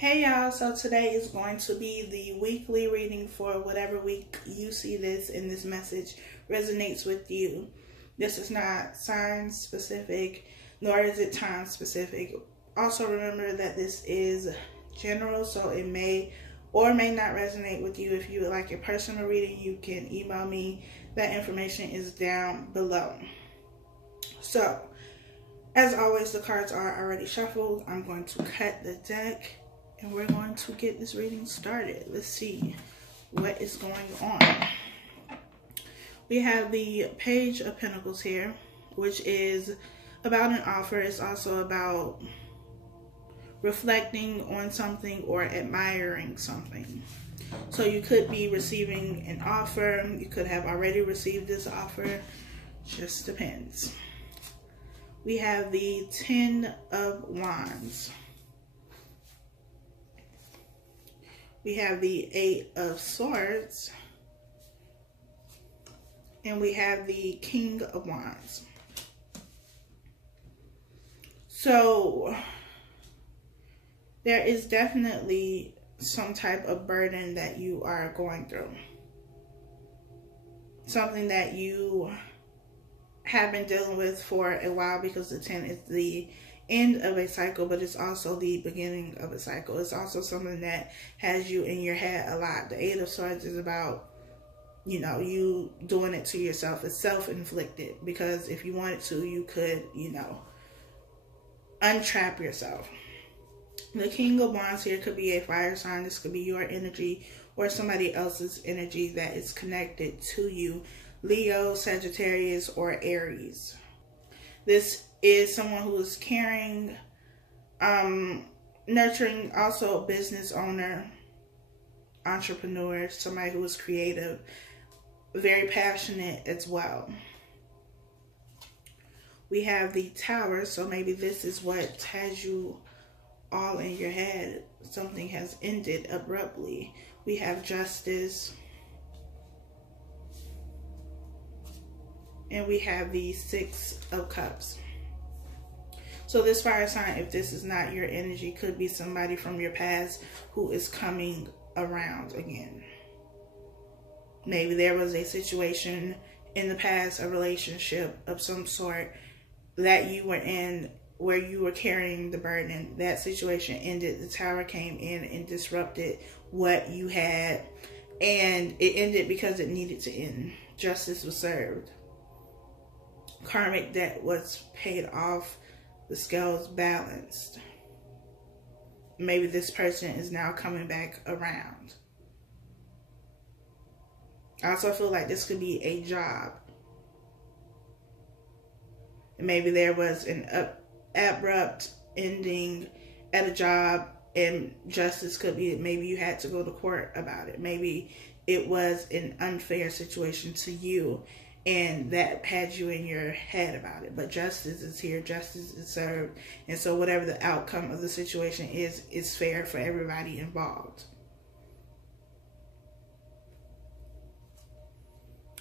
Hey y'all, so today is going to be the weekly reading for whatever week you see this and this message resonates with you. This is not sign specific, nor is it time specific. Also remember that this is general, so it may or may not resonate with you. If you would like a personal reading, you can email me. That information is down below. So, as always, the cards are already shuffled. I'm going to cut the deck and we're going to get this reading started. Let's see what is going on. We have the Page of Pentacles here, which is about an offer. It's also about reflecting on something or admiring something. So you could be receiving an offer. You could have already received this offer. Just depends. We have the Ten of Wands. We have the Eight of Swords. And we have the King of Wands. So, there is definitely some type of burden that you are going through. Something that you have been dealing with for a while, because the 10 is the end of a cycle, but it's also the beginning of a cycle. It's also something that has you in your head a lot. The Eight of Swords is about, you doing it to yourself. It's self-inflicted, because if you wanted to, you could, untrap yourself. The King of Wands here could be a fire sign. This could be your energy or somebody else's energy that is connected to you. Leo, Sagittarius, or Aries. This is someone who is caring, nurturing, also a business owner, entrepreneur, somebody who is creative, very passionate as well. We have the Tower, so maybe this is what has you all in your head. Something has ended abruptly. We have Justice. And we have the Six of Cups. So this fire sign, if this is not your energy, could be somebody from your past who is coming around again. Maybe there was a situation in the past, a relationship of some sort that you were in where you were carrying the burden. That situation ended. The Tower came in and disrupted what you had. And it ended because it needed to end. Justice was served. Karmic debt was paid off. The scales balanced. Maybe this person is now coming back around. I also feel like this could be a job. Maybe there was an abrupt ending at a job, and justice could be, maybe you had to go to court about it. Maybe it was an unfair situation to you, and that had you in your head about it. But justice is here. Justice is served. And so whatever the outcome of the situation is fair for everybody involved.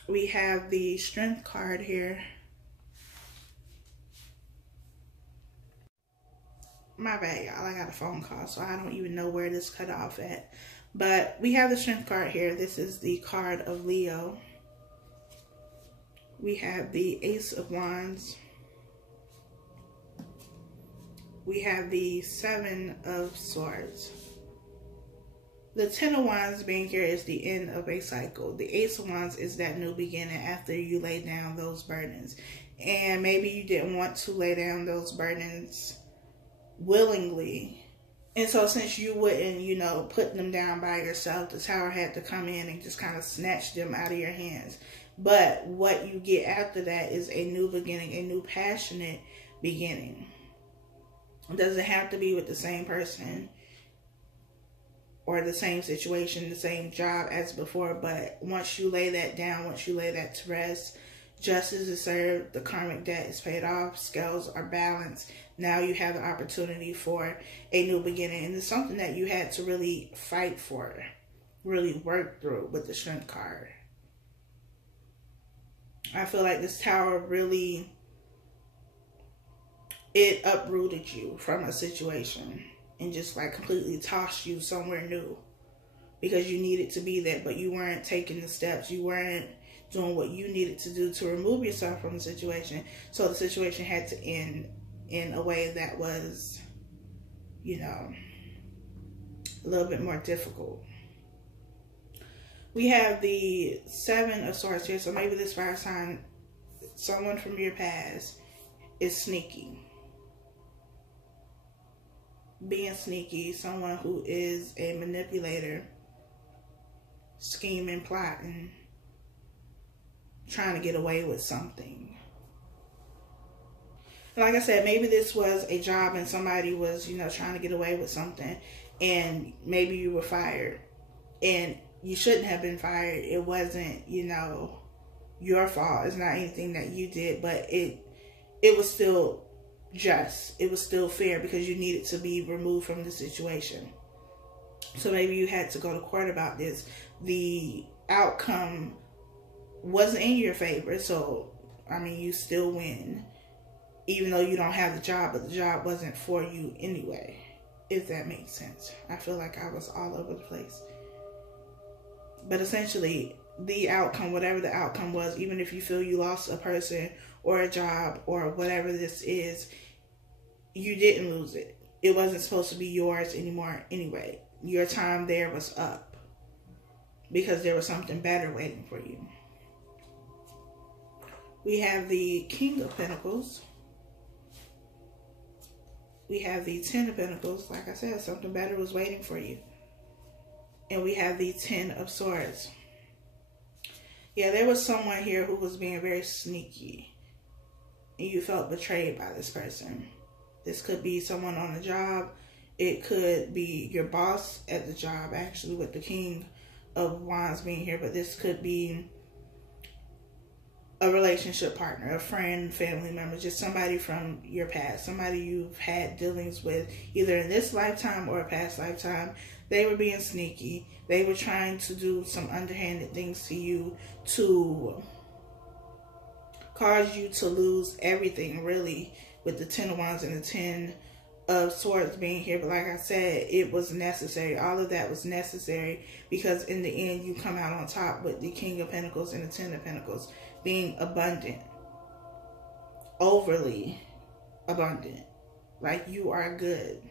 We have the Strength card here. My bad, y'all. I got a phone call, so I don't even know where this cut off at. But we have the Strength card here. This is the card of Leo. We have the Ace of Wands. We have the Seven of Swords. The Ten of Wands being here is the end of a cycle. The Ace of Wands is that new beginning after you lay down those burdens. And maybe you didn't want to lay down those burdens willingly. And so since you wouldn't, put them down by yourself, the Tower had to come in and just kind of snatch them out of your hands. But what you get after that is a new beginning, a new passionate beginning. It doesn't have to be with the same person or the same situation, the same job as before. But once you lay that down, once you lay that to rest, justice is served, the karmic debt is paid off, scales are balanced. Now you have the opportunity for a new beginning. And it's something that you had to really fight for, really work through with the Strength card. I feel like this Tower really, it uprooted you from a situation. and just like completely tossed you somewhere new because you needed to be there, but you weren't taking the steps. You weren't doing what you needed to do to remove yourself from the situation. So the situation had to end in a way that was, you know, a little bit more difficult. We have the Seven of Swords here. So maybe this fire sign, someone from your past is sneaky. Being sneaky, someone who is a manipulator, scheming, plotting, trying to get away with something. Like I said, maybe this was a job and somebody was, you know, trying to get away with something, and maybe you were fired. And you shouldn't have been fired. It wasn't, you know, your fault. It's not anything that you did, but it was still just. It was still fair because you needed to be removed from the situation. So maybe you had to go to court about this. The outcome wasn't in your favor, so, I mean, you still win. Even though you don't have the job, but the job wasn't for you anyway, if that makes sense. I feel like I was all over the place. But essentially, the outcome, whatever the outcome was, even if you feel you lost a person or a job or whatever this is, you didn't lose it. It wasn't supposed to be yours anymore anyway. Your time there was up because there was something better waiting for you. We have the King of Pentacles. We have the Ten of Pentacles. Like I said, something better was waiting for you. And we have the Ten of Swords. Yeah, there was someone here who was being very sneaky. And you felt betrayed by this person. This could be someone on the job. It could be your boss at the job, actually, with the King of Wands being here. But this could be a relationship partner, a friend, family member, just somebody from your past, somebody you've had dealings with either in this lifetime or a past lifetime. They were being sneaky. They were trying to do some underhanded things to you to cause you to lose everything, really, with the Ten of Wands and the Ten of Swords being here. But like I said, it was necessary. All of that was necessary because in the end, you come out on top with the King of Pentacles and the Ten of Pentacles being abundant, overly abundant, like you are good.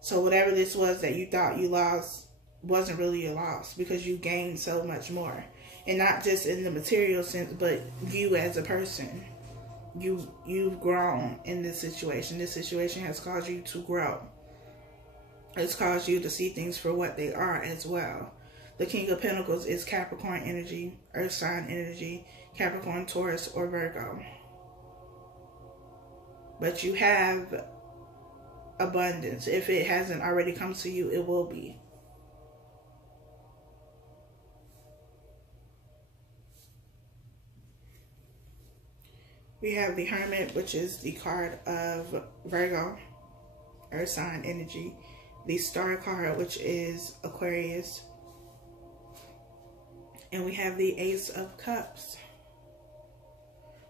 So whatever this was that you thought you lost wasn't really a loss because you gained so much more. And not just in the material sense, but you as a person. You've grown in this situation. This situation has caused you to grow. It's caused you to see things for what they are as well. The King of Pentacles is Capricorn energy, Earth sign energy, Capricorn, Taurus, or Virgo. But you have abundance. If it hasn't already come to you, it will be. We have the Hermit, which is the card of Virgo, Earth sign energy. The Star card, which is Aquarius. And we have the Ace of Cups.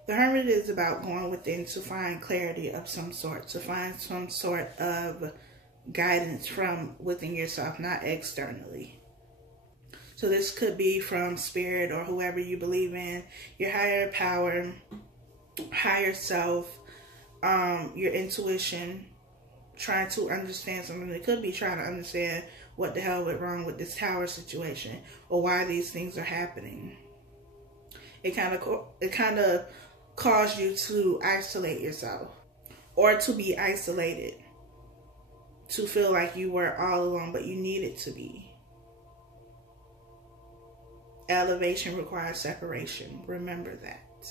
The Hermit is about going within to find clarity of some sort, to find some sort of guidance from within yourself, not externally. So this could be from spirit or whoever you believe in, your higher power, higher self, your intuition, trying to understand something. It could be trying to understand what the hell went wrong with this tower situation or why these things are happening. It kind of caused you to isolate yourself or to be isolated, to feel like you were all alone, but you needed to be. Elevation requires separation. Remember that.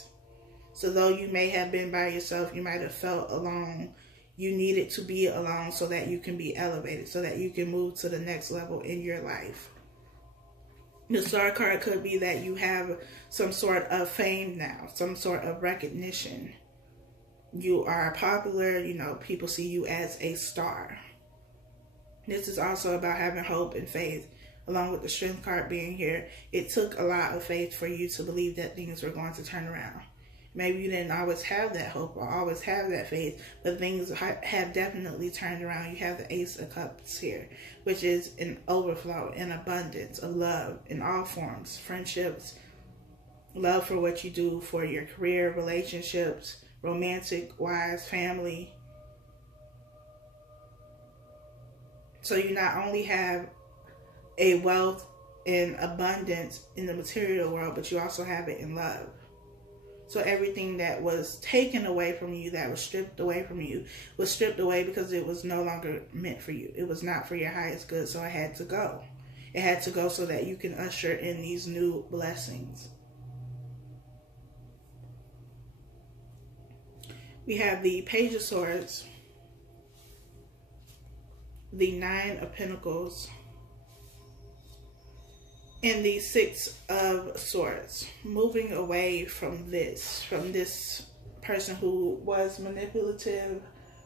So though you may have been by yourself, you might have felt alone, you needed to be alone so that you can be elevated, so that you can move to the next level in your life. The Star card could be that you have some sort of fame now, some sort of recognition. You are popular, you know, people see you as a star. This is also about having hope and faith. Along with the Strength card being here, it took a lot of faith for you to believe that things were going to turn around. Maybe you didn't always have that hope or always have that faith, but things have definitely turned around. You have the Ace of Cups here, which is an overflow, an abundance of love in all forms, friendships, love for what you do, for your career, relationships, romantic, wise, family. So you not only have a wealth and abundance in the material world, but you also have it in love. So everything that was taken away from you, that was stripped away from you, was stripped away because it was no longer meant for you. It was not for your highest good, so it had to go. It had to go so that you can usher in these new blessings. We have the Page of Swords, the Nine of Pentacles, and the Six of Swords. Moving away from this person who was manipulative,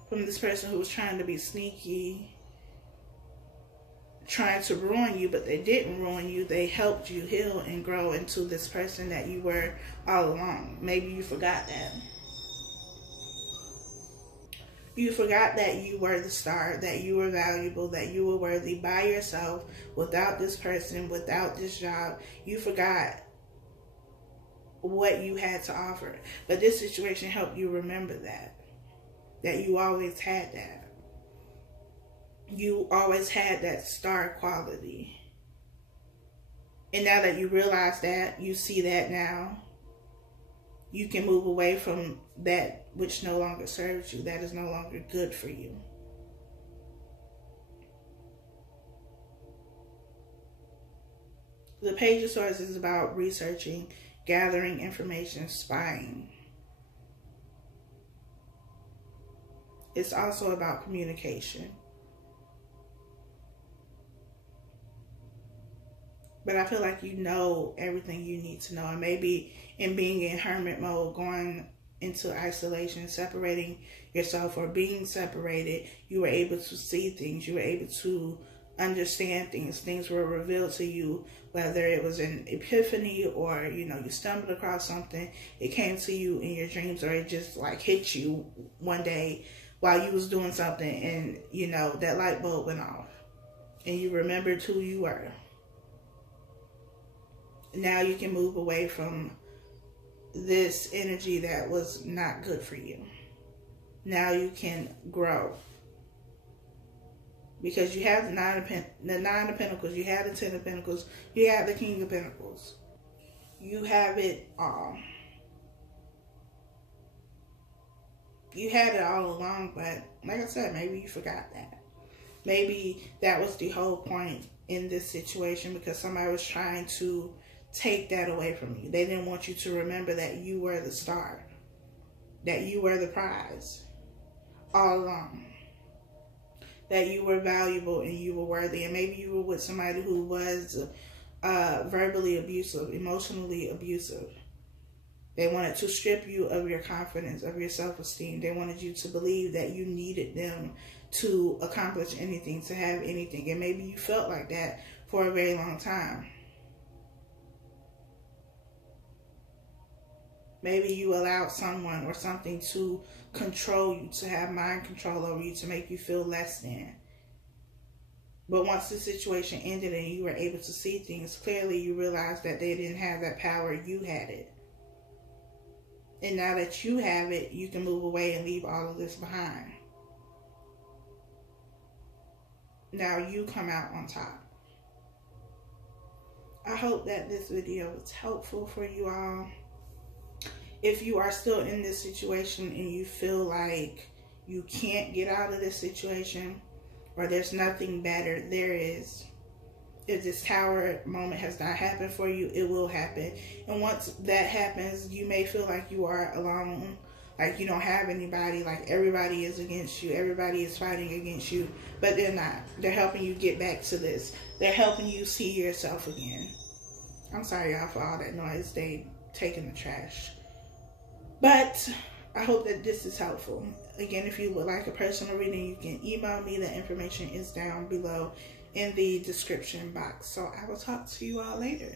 from this person who was trying to be sneaky, trying to ruin you, but they didn't ruin you. They helped you heal and grow into this person that you were all along. Maybe you forgot that. You forgot that you were the star, that you were valuable, that you were worthy by yourself, without this person, without this job. You forgot what you had to offer. But this situation helped you remember that you always had that. You always had that star quality. And now that you realize that, you see that now, you can move away from that which no longer serves you, that is no longer good for you. The Page of Swords is about researching, gathering information, spying. It's also about communication. But I feel like you know everything you need to know. And maybe in being in hermit mode, going into isolation, separating yourself or being separated, you were able to see things. You were able to understand things. Things were revealed to you, whether it was an epiphany or, you stumbled across something. It came to you in your dreams, or it just like hit you one day while you was doing something, and, that light bulb went off and you remembered who you were. Now you can move away from this energy that was not good for you. Now you can grow. Because you have the Nine of Pentacles, you have the Ten of Pentacles, you have the King of Pentacles. You have it all. You had it all along, but like I said, maybe you forgot that. Maybe that was the whole point in this situation, because somebody was trying to take that away from you. They didn't want you to remember that you were the star, that you were the prize all along, that you were valuable and you were worthy. And maybe you were with somebody who was verbally abusive, emotionally abusive. They wanted to strip you of your confidence, of your self-esteem. They wanted you to believe that you needed them to accomplish anything, to have anything. And maybe you felt like that for a very long time. Maybe you allowed someone or something to control you, to have mind control over you, to make you feel less than. But once the situation ended and you were able to see things clearly, you realized that they didn't have that power. You had it. And now that you have it, you can move away and leave all of this behind. Now you come out on top. I hope that this video was helpful for you all. If you are still in this situation and you feel like you can't get out of this situation, or there's nothing better, there is. If this Tower moment has not happened for you, it will happen. And once that happens, you may feel like you are alone, like you don't have anybody, like everybody is against you, everybody is fighting against you, but they're not. They're helping you get back to this. They're helping you see yourself again. I'm sorry, y'all, for all that noise. They taking the trash. But I hope that this is helpful. Again, if you would like a personal reading, you can email me. The information is down below in the description box. So I will talk to you all later.